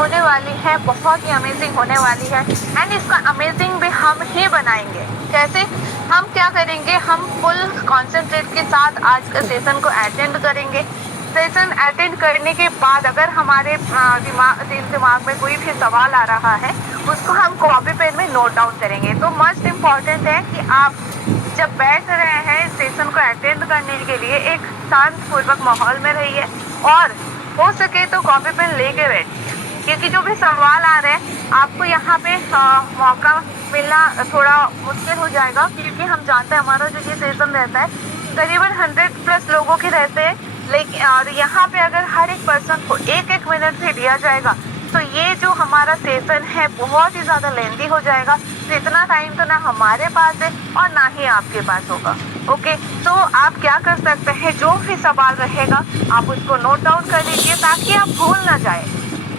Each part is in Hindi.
होने वाली है बहुत ही अमेजिंग होने वाली है। एंड इसका अमेजिंग भी हम ही बनाएंगे। कैसे? हम क्या करेंगे, हम फुल कॉन्सेंट्रेट के साथ आज का सेशन को अटेंड करेंगे। सेशन अटेंड करने के बाद अगर हमारे दिमाग में कोई भी सवाल आ रहा है, उसको हम कॉपी पेन में नोट डाउन करेंगे। तो मस्ट इम्पॉर्टेंट है कि आप जब बैठ रहे हैं सेशन को अटेंड करने के लिए, एक शांतपूर्वक माहौल में रहिए और हो सके तो कॉपी पेन लेके बैठिए, क्योंकि जो भी सवाल आ रहे हैं आपको यहाँ पे मौका मिलना थोड़ा मुश्किल हो जाएगा, क्योंकि हम जानते हैं हमारा जो ये सेशन रहता है करीबन 100+ लोगों के रहते हैं। लेकिन और यहाँ पे अगर हर एक पर्सन को एक एक मिनट भी दिया जाएगा तो ये जो हमारा सेशन है बहुत ही ज़्यादा लेंथी हो जाएगा। तो इतना टाइम तो ना हमारे पास है और ना ही आपके पास होगा। ओके, तो आप क्या कर सकते हैं, जो भी सवाल रहेगा आप उसको नोट डाउन कर लीजिए ताकि आप भूल ना जाए।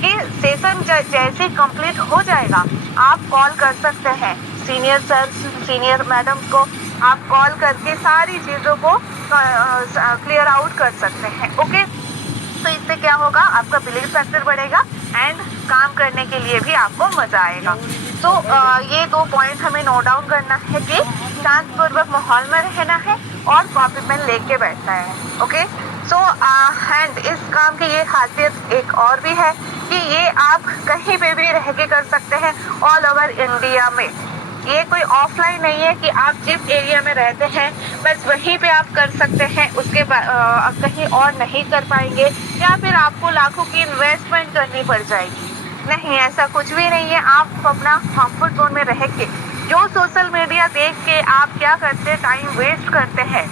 कि सेशन जैसे कंप्लीट हो जाएगा आप कॉल कर सकते हैं सीनियर सर, सीनियर मैडम को आप कॉल करके सारी चीज़ों को क्लियर आउट कर सकते हैं। ओके, तो इससे क्या होगा, आपका बिलीव फैक्टर बढ़ेगा एंड काम करने के लिए भी आपको मजा आएगा। तो ये 2 पॉइंट हमें नोट डाउन करना है कि शांतपूर्वक माहौल में रहना है और कॉपी पेन लेके बैठना है। ओके, सो एंड इस काम की ये खासियत एक और भी है कि ये आप कहीं पे भी रह के कर सकते हैं ऑल ओवर इंडिया में। ये कोई ऑफलाइन नहीं है कि आप जिस एरिया में रहते हैं बस वहीं पे आप कर सकते हैं, उसके कहीं और नहीं कर पाएंगे या फिर आपको लाखों की इन्वेस्टमेंट करनी पड़ जाएगी। नहीं, ऐसा कुछ भी नहीं है। आप अपना कंफर्ट जोन में रह के जो सोशल मीडिया देख के आप क्या करते हैं, टाइम वेस्ट करते हैं,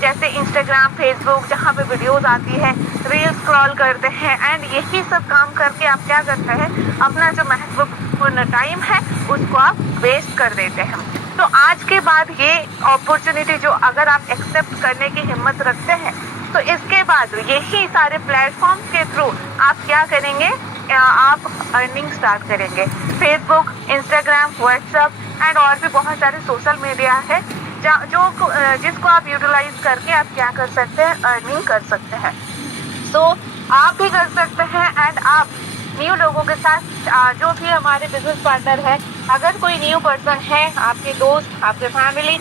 जैसे इंस्टाग्राम, फेसबुक जहाँ पे वीडियोस आती है, रील स्क्रॉल करते हैं एंड यही सब काम करके आप क्या करते हैं, अपना जो महत्वपूर्ण टाइम है उसको आप वेस्ट कर देते हैं। तो आज के बाद ये अपॉर्चुनिटी जो अगर आप एक्सेप्ट करने की हिम्मत रखते हैं तो इसके बाद यही सारे प्लेटफॉर्म के थ्रू आप क्या करेंगे, आप अर्निंग स्टार्ट करेंगे। फेसबुक, इंस्टाग्राम, व्हाट्सएप एंड और भी बहुत सारे सोशल मीडिया है जिसको आप यूटिलाइज करके आप क्या कर सकते हैं, अर्निंग कर सकते हैं। सो आप भी कर सकते हैं एंड आप न्यू लोगों के साथ जो भी हमारे बिजनेस पार्टनर है, अगर कोई न्यू पर्सन है, आपके दोस्त, आपके फैमिली,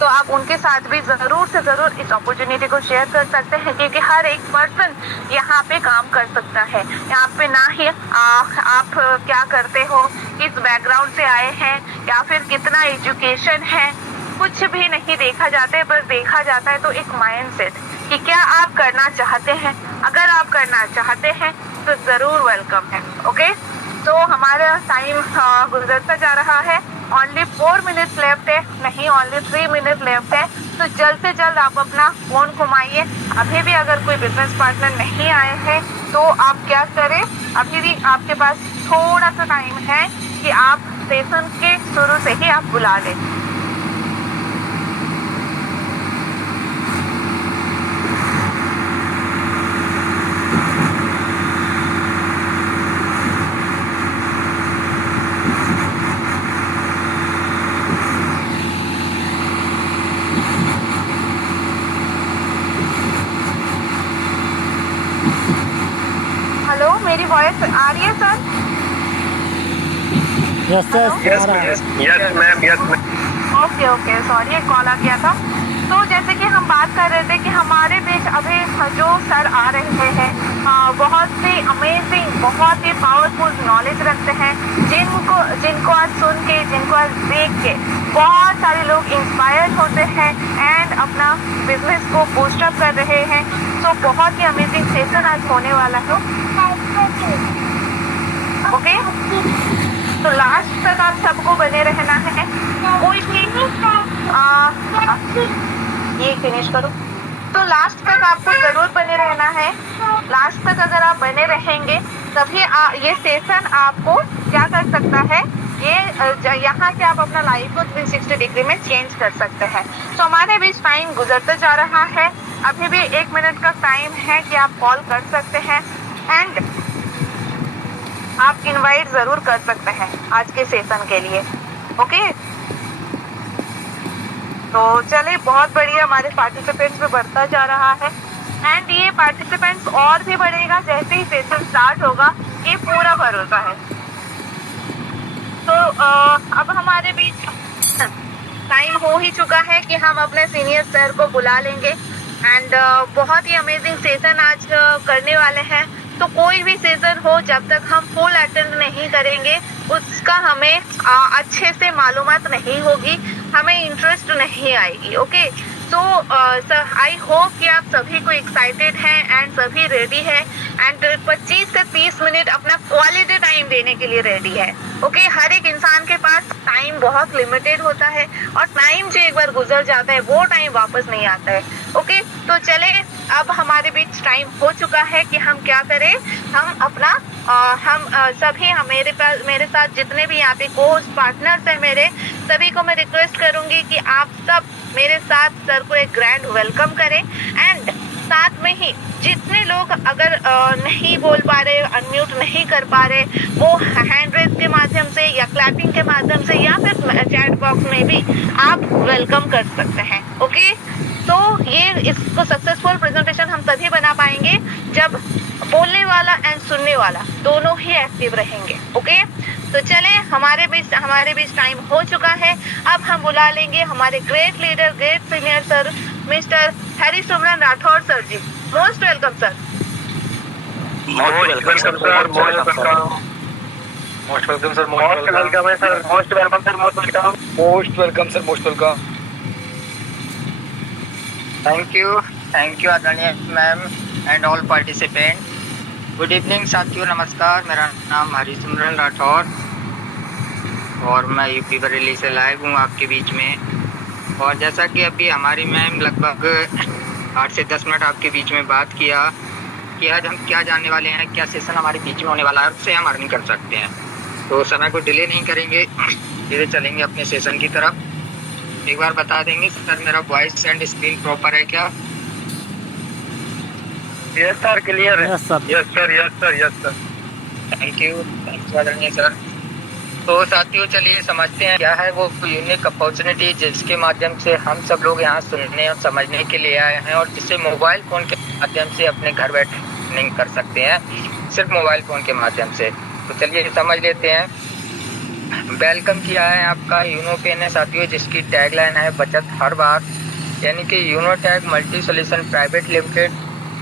तो आप उनके साथ भी ज़रूर से ज़रूर इस अपॉर्चुनिटी को शेयर कर सकते हैं, क्योंकि हर एक पर्सन यहाँ पे काम कर सकता है। यहाँ पे ना ही आप क्या करते हो, किस बैकग्राउंड से आए हैं या फिर कितना एजुकेशन है, कुछ भी नहीं देखा जाता है, बस देखा जाता है तो एक माइंडसेट कि क्या आप करना चाहते हैं। अगर आप करना चाहते हैं तो ज़रूर वेलकम है। ओके, तो हमारा टाइम गुजरता जा रहा है, ओनली 4 मिनट्स लेफ्ट है, नहीं ओनली 3 मिनट लेफ्ट है। तो जल्द से जल्द आप अपना फ़ोन घुमाइए। अभी भी अगर कोई बिजनेस पार्टनर नहीं आए हैं तो आप क्या करें, अभी भी आपके पास थोड़ा सा टाइम है कि आप सेशन के शुरू से ही आप बुला लें। हेलो, मेरी वॉइस आ रही है sir? Yes ma'am, yes ma'am. Okay, sorry, एक कॉल आ गया था। तो जैसे कि हम बात कर रहे थे कि हमारे बीच अभी जो सर आ रहे हैं बहुत ही अमेजिंग, बहुत ही पावरफुल नॉलेज रखते हैं, जिनको आज सुन के, जिनको आज देख के बहुत सारे लोग इंस्पायर होते हैं एंड अपना बिजनेस को बूस्टअप कर रहे हैं। तो बहुत ही अमेजिंग सेशन आज होने वाला है। ओके, तो लास्ट तक आप सबको बने रहना है। कोई भी ये फिनिश करो। तो लास्ट तक आपको जरूर बने रहना है। लास्ट तक अगर आप बने रहेंगे तभी ये सेशन आपको क्या कर सकता है, ये यहाँ से आप अपना लाइफ को 360 डिग्री में चेंज कर सकते हैं। तो हमारे बीच टाइम गुजरता जा रहा है, अभी भी 1 मिनट का टाइम है कि आप कॉल कर सकते हैं एंड आप इनवाइट ज़रूर कर सकते हैं आज के सेशन के लिए। ओके, तो चलिए, बहुत बढ़िया, हमारे पार्टिसिपेंट्स भी बढ़ता जा रहा है। एंड ये पार्टिसिपेंट्स और भी बढ़ेगा जैसे ही सेशन स्टार्ट होगा, ये पूरा भरोसा है। तो अब हमारे बीच टाइम हो ही चुका है कि हम अपने सीनियर सर को बुला लेंगे एंड बहुत ही अमेजिंग सेशन आज करने वाले हैं। तो कोई भी सेशन हो, जब तक हम फुल अटेंड नहीं करेंगे उसका हमें अच्छे से मालूमात नहीं होगी, हमें इंटरेस्ट नहीं आएगी। ओके, तो आई होप कि आप सभी को एक्साइटेड हैं एंड सभी रेडी है एंड 25 से 30 मिनट अपना क्वालिटी टाइम देने के लिए रेडी है। ओके, हर एक इंसान के पास टाइम बहुत लिमिटेड होता है और टाइम जो एक बार गुजर जाता है वो टाइम वापस नहीं आता है। ओके, तो चले, अब हमारे बीच टाइम हो चुका है कि हम क्या करें, हम अपना सभी मेरे साथ जितने भी यहाँ पे कोर्स पार्टनर्स हैं मेरे, सभी को मैं रिक्वेस्ट करूंगी कि आप सब मेरे साथ सर को एक ग्रैंड वेलकम करें एंड साथ में ही जितने लोग अगर नहीं बोल पा रहे, अनम्यूट नहीं कर पा रहे, वो हैंड रेज के माध्यम से या क्लैपिंग के माध्यम से या फिर चैट बॉक्स में भी आप वेलकम कर सकते हैं। ओके, तो ये इसको सक्सेसफुल प्रेजेंटेशन हम तभी बना पाएंगे जब बोलने वाला एंड सुनने वाला दोनों ही एक्टिव रहेंगे। ओके, तो चले, हमारे बीच टाइम हो चुका है। अब हम बुला लेंगे हमारे great leader, great senior sir, mister Hari Sumran Rathore sir ji. Most welcome sir. Most welcome sir, most welcome. Thank you आदरणीय ma'am and all participant. Good evening साथियों, नमस्कार। मेरा नाम हरी सुमरन राठौर और मैं यूपी बरेली से लाइव हूँ आपके बीच में। और जैसा कि अभी हमारी मैम लगभग 8 से 10 मिनट आपके बीच में बात किया कि आज हम क्या जानने वाले हैं, क्या सेशन हमारे बीच में होने वाला है, उससे हम अर्निंग कर सकते हैं। तो समय को डिले नहीं करेंगे, सीधे चलेंगे अपने सेशन की तरफ। एक बार बता देंगे सर, मेरा वॉइस एंड स्क्रीन प्रॉपर है क्या? यस सर, क्लियर है। Yes sir. Yes sir. Thank you आदरणीय सर। तो साथियों, चलिए समझते हैं क्या है वो यूनिक अपॉर्चुनिटी जिसके माध्यम से हम सब लोग यहाँ सुनने और समझने के लिए आए हैं और जिससे मोबाइल फ़ोन के माध्यम से अपने घर बैठे अर्निंग कर सकते हैं, सिर्फ मोबाइल फ़ोन के माध्यम से। तो चलिए समझ लेते हैं। वेलकम किया है आपका यूनोपेन है साथियों, जिसकी टैगलाइन है बचत हर बार। यानी कि यूनोटैग मल्टी सोल्यूशन प्राइवेट लिमिटेड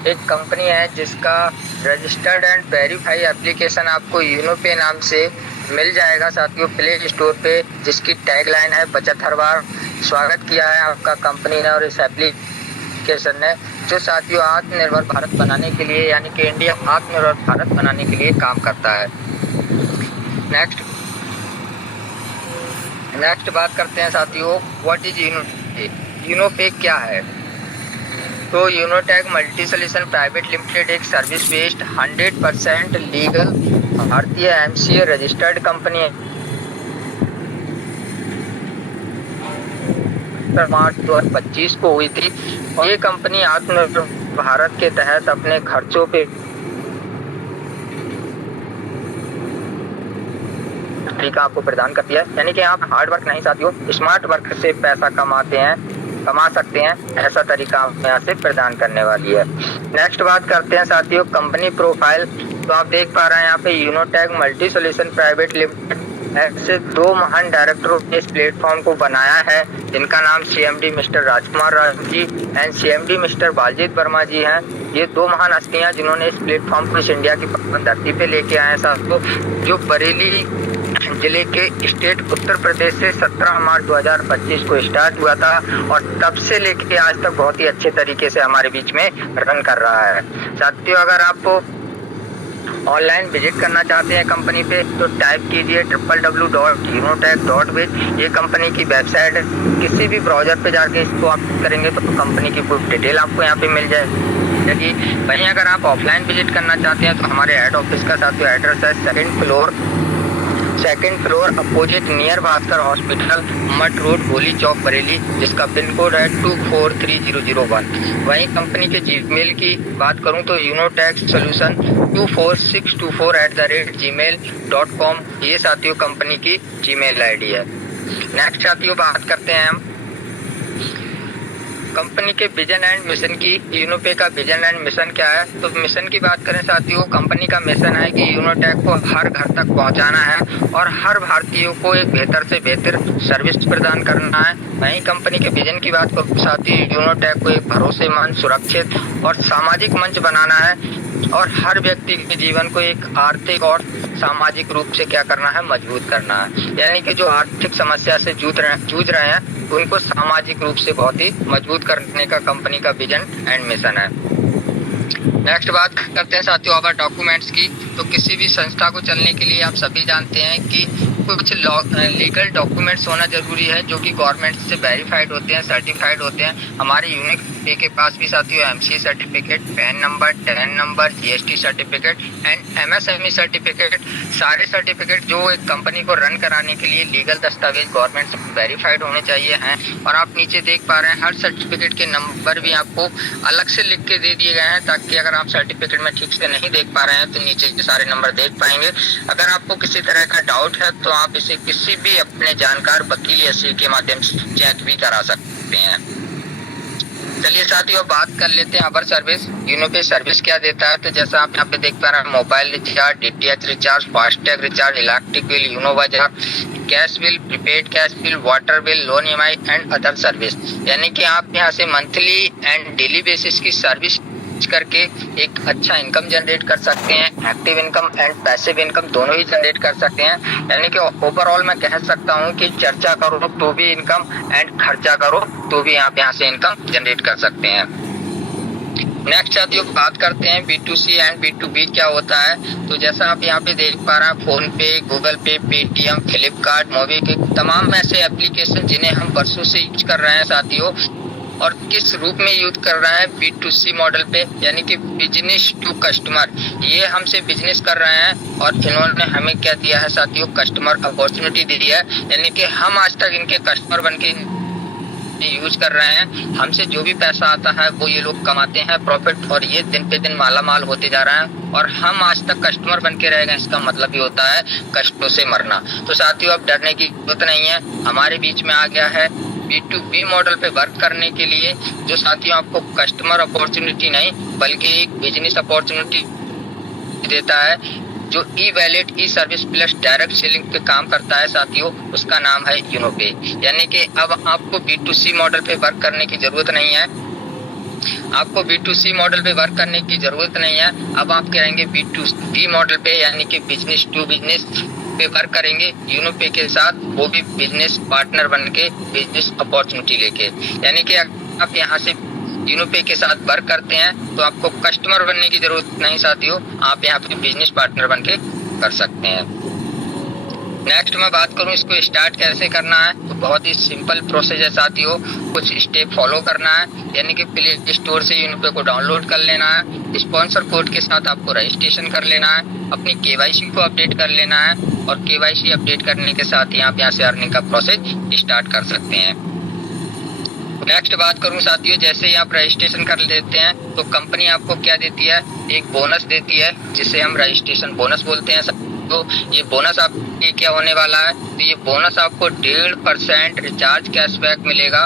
एक कंपनी है जिसका रजिस्टर्ड एंड वेरीफाई एप्लीकेशन आपको यूनोपे नाम से मिल जाएगा साथियों प्ले स्टोर पे, जिसकी टैगलाइन है बचत हर बार। स्वागत किया है आपका कंपनी ने और इस एप्लीकेशन ने, जो साथियों आत्मनिर्भर भारत बनाने के लिए, यानी कि इंडिया आत्मनिर्भर भारत बनाने के लिए काम करता है। नेक्स्ट बात करते हैं साथियों, व्हाट इज यूनोपे। यूनोपे क्या है? तो यूनोटैग मल्टी सोल्यूशन प्राइवेट लिमिटेड एक सर्विस बेस्ड 100% लीगल भारतीय MCA रजिस्टर्ड कंपनी है। मार्च 2025 को हुई थी। ये कंपनी आत्मनिर्भर भारत के तहत अपने खर्चों पे तरीका आपको प्रदान करती है। यानी कि आप हार्ड वर्क नहीं साथियों, स्मार्ट वर्क से पैसा कमा सकते हैं, ऐसा तरीका आप यहाँ से प्रदान करने वाली है। नेक्स्ट बात करते हैं साथियों कंपनी प्रोफाइल। तो आप देख पा रहे हैं यहाँ पे यूनोटैग मल्टी सोल्यूशन प्राइवेट लिमिटेड ऐसे 2 महान डायरेक्टरों ने इस प्लेटफॉर्म को बनाया है, जिनका नाम CMD mister Rajkumar Rao ji and CMD mister Baljeet Verma ji हैं। ये 2 महान हस्तियां जिन्होंने इस प्लेटफॉर्म को इस इंडिया की धरती पे लेके आए हैं साथियों, जो बरेली जिले के स्टेट उत्तर प्रदेश से 17 मार्च 2025 को स्टार्ट हुआ था और तब से लेके आज तक बहुत ही अच्छे तरीके से हमारे बीच में रन कर रहा है। साथियों, अगर आप ऑनलाइन विजिट करना चाहते हैं कंपनी पे तो टाइप कीजिए www.unotech.biz। ये कंपनी की वेबसाइट है। किसी भी ब्राउजर पे जाके इसको आप करेंगे तो कंपनी की पूरी डिटेल आपको यहाँ पे मिल जाएगी। वहीं अगर आप ऑफलाइन विजिट करना चाहते हैं तो हमारे हेड ऑफिस का साथियों एड्रेस है second floor opposite near Bhaskar hospital, मठ रोड, होली चौक, बरेली, जिसका पिन कोड है 243001। वहीं कंपनी के जीमेल की बात करूं तो यूनोटैग सोल्यूशन 24624@gmail.com ये साथियों कंपनी की जीमेल ID है। नेक्स्ट साथियों बात करते हैं हम कंपनी के विजन एंड मिशन की, यूनोपे का विजन एंड मिशन क्या है? तो मिशन की बात करें साथियों, कंपनी का मिशन है कि यूनोटेक को हर घर तक पहुंचाना है और हर भारतीयों को एक बेहतर से बेहतर सर्विस प्रदान करना है। वहीं कंपनी के विजन की बात करूं साथियों, यूनोटेक को एक भरोसेमंद, सुरक्षित और सामाजिक मंच बनाना है और हर व्यक्ति के जीवन को एक आर्थिक और सामाजिक रूप से क्या करना है, मजबूत करना है। यानी कि जो आर्थिक समस्या से जूझ रहे हैं उनको सामाजिक रूप से बहुत ही मजबूत करने का कंपनी का विजन एंड मिशन है। नेक्स्ट बात करते हैं साथियों अवर डॉक्यूमेंट्स की। तो किसी भी संस्था को चलने के लिए आप सभी जानते हैं कि कुछ लीगल डॉक्यूमेंट्स होना जरूरी है जो कि गवर्नमेंट से वेरीफाइड होते हैं, सर्टिफाइड होते हैं। हमारे यूनिक पे के पास भी साथियों MCA certificate, pan number, tan number, GST certificate and MSME certificate, सारे सर्टिफिकेट जो एक कंपनी को रन कराने के लिए लीगल दस्तावेज गवर्नमेंट से वेरीफाइड होने चाहिए हैं। और आप नीचे देख पा रहे हैं हर सर्टिफिकेट के नंबर भी आपको अलग से लिख के दे दिए गए हैं, ताकि अगर आप सर्टिफिकेट में ठीक से नहीं देख पा रहे हैं तो नीचे के सारे नंबर देख पाएंगे। अगर आपको किसी तरह का डाउट है तो आप इसे किसी भी अपने जानकार वकील या सी के माध्यम से चेक भी करा सकते हैं। चलिए साथियों बात कर लेते हैं अवर सर्विस। यूनोपे सर्विस क्या देता है? तो जैसा आप यहाँ पे देख पा रहे हैं, mobile recharge, DTH recharge, FASTag recharge, electric bill, YONO Bazaar, cash bill, prepaid cash bill, water bill, loan EMI and other service. यानी कि आप यहाँ से मंथली एंड डेली बेसिस की सर्विस करके एक अच्छा इनकम जनरेट कर सकते हैं। Active income and passive income दोनों ही जनरेट कर सकते हैं। यानी कि ओवरऑल मैं कह सकता हूं कि चर्चा करो तो भी इनकम एंड खर्चा करो तो भी आप यहाँ से इनकम जनरेट कर सकते हैं। नेक्स्ट साथियों बात करते हैं B2C एंड B2B क्या होता है। तो जैसा आप यहाँ पे देख पा रहे हैं, फोन पे, गूगल पे, पेटीएम, फ्लिपकार्ट, मोबीक्विक, तमाम ऐसे एप्लीकेशन जिन्हें हम वर्षों से यूज कर रहे हैं साथियों, और किस रूप में यूज कर रहा है, B2C मॉडल पे, यानी कि बिजनेस टू कस्टमर। ये हमसे बिजनेस कर रहे हैं और इन्होंने हमें क्या दिया है साथियों, कस्टमर अपॉर्चुनिटी दी है। यानी कि हम आज तक इनके कस्टमर बन के यूज कर रहे हैं। हमसे जो भी पैसा आता है वो ये लोग कमाते हैं प्रॉफिट, और ये दिन पे दिन माला माल होते जा रहे हैं और हम आज तक कस्टमर बन के रह गए। इसका मतलब ये होता है कष्टों से मरना। तो साथियों अब डरने की जरूरत नहीं है, हमारे बीच में आ गया है B2B मॉडल पे वर्क करने के लिए, जो साथियों आपको कस्टमर अपॉर्चुनिटी नहीं बल्कि एक बिजनेस अपॉर्चुनिटी देता है, जो ई वैलेट, ई सर्विस प्लस डायरेक्ट सेलिंग पे काम करता है साथियों। उसका नाम है यूनोपे। यानी कि अब आपको B2C मॉडल पे वर्क करने की जरूरत नहीं है, आपको B2C मॉडल पे वर्क करने की जरूरत नहीं है। अब आप करेंगे B2B मॉडल पे, यानी कि बिजनेस टू बिजनेस पे वर्क करेंगे यूनोपे के साथ, वो भी बिजनेस पार्टनर बन के, बिजनेस अपॉर्चुनिटी लेके। यानी कि आप यहाँ से यूनोपे के साथ वर्क करते हैं तो आपको कस्टमर बनने की जरूरत नहीं साथियों, आप यहाँ पे बिजनेस पार्टनर बन के कर सकते हैं। नेक्स्ट मैं बात करूं इसको स्टार्ट कैसे करना है, तो बहुत ही सिंपल प्रोसेस है साथियों, कुछ स्टेप फॉलो करना है। यानी कि प्ले स्टोर से यूनोपे को डाउनलोड कर लेना है, स्पॉन्सर कोड के साथ आपको रजिस्ट्रेशन कर लेना है, अपनी KYC को अपडेट कर लेना है और KYC अपडेट करने के साथ ही आप यहाँ से अर्निंग का प्रोसेस स्टार्ट कर सकते हैं। नेक्स्ट बात करूं साथियों, जैसे ही आप रजिस्ट्रेशन कर लेते हैं तो कंपनी आपको क्या देती है, एक बोनस देती है जिसे हम रजिस्ट्रेशन बोनस बोलते हैं। तो ये बोनस आपके क्या होने वाला है, तो ये बोनस आपको 1.5% रिचार्ज कैशबैक मिलेगा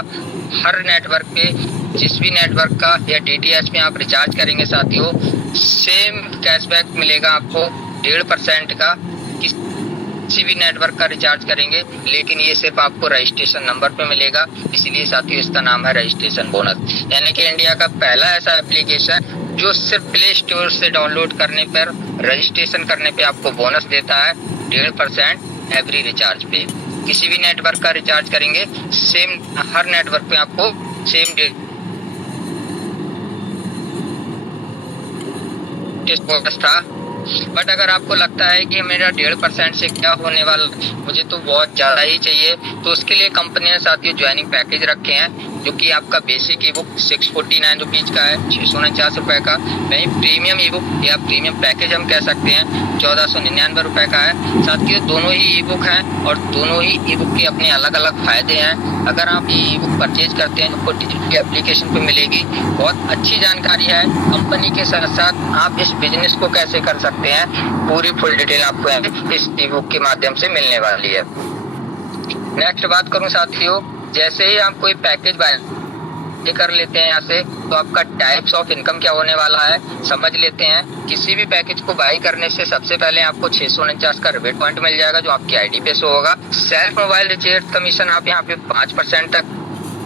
हर नेटवर्क पे। जिस भी नेटवर्क का या DTH में आप रिचार्ज करेंगे साथियों, सेम कैशबैक मिलेगा आपको 1.5% का किसी भी नेटवर्क का रिचार्ज करेंगे, लेकिन ये सिर्फ आपको रजिस्ट्रेशन नंबर पे मिलेगा। इसीलिए साथियों इसका नाम है रजिस्ट्रेशन बोनस। यानी कि इंडिया का पहला ऐसा एप्लीकेशन जो सिर्फ प्ले स्टोर से डाउनलोड करने पर, रजिस्ट्रेशन करने पे आपको बोनस देता है 1.5% एवरी रिचार्ज पे। किसी भी नेटवर्क का रिचार्ज करेंगे, सेम हर नेटवर्क पे आपको सेम बोनस था। बट अगर आपको लगता है कि मेरा 1.5% से क्या होने वाला, मुझे तो बहुत ज़्यादा ही चाहिए, तो उसके लिए कंपनी ने साथियों ज्वाइनिंग पैकेज रखे हैं, जो कि आपका बेसिक ई बुक 649 रुपीज़ का है, 649 रुपये का। वहीं प्रीमियम ई बुक या प्रीमियम पैकेज हम कह सकते हैं 1499 रुपये का है। साथियों दोनों ही ई बुक हैं और दोनों ही ई बुक के अपने अलग अलग फ़ायदे हैं। अगर आप ये ई बुक परचेज करते हैं आपको डिजिटल एप्लीकेशन पे मिलेगी, बहुत अच्छी जानकारी है। कंपनी के साथ साथ आप इस बिजनेस को कैसे कर सकते हैं, पूरी फुल डिटेल आपको इस ई बुक के माध्यम से मिलने वाली है। नेक्स्ट बात करूं साथियों, जैसे ही आप कोई पैकेज बाय ये कर लेते हैं यहाँ से, तो आपका टाइप्स ऑफ इनकम क्या होने वाला है समझ लेते हैं। किसी भी पैकेज को बाई करने से सबसे पहले आपको 649 का रिबेट पॉइंट मिल जाएगा जो आपकी आईडी पे शो होगा। सेल्फ मोबाइल रिचार्ज कमीशन आप यहाँ पे 5% तक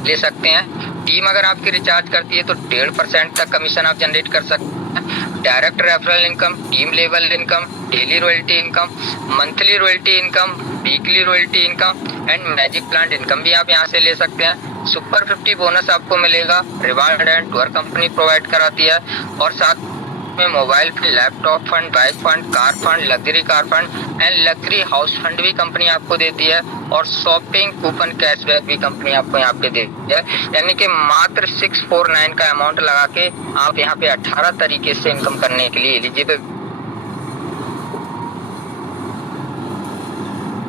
ले सकते हैं। टीम अगर आपकी रिचार्ज करती है तो 1.5% तक कमीशन आप जनरेट कर सकते हैं। Direct referral income, team level income, daily royalty income, monthly royalty income, weekly royalty income and magic plant income भी आप यहाँ से ले सकते हैं। सुपर 50 बोनस आपको मिलेगा, reward and tour company provide कराती है, और साथ में mobile fund, laptop fund, bike fund, car fund, luxury car fund and luxury house fund भी कंपनी आपको देती है, और शॉपिंग कूपन कैशबैक भी कंपनी आपको यहाँ पे देती है। यानी कि मात्र 649 का अमाउंट लगा के आप यहाँ पे 18 तरीके से इनकम करने के लिए एलिजिबल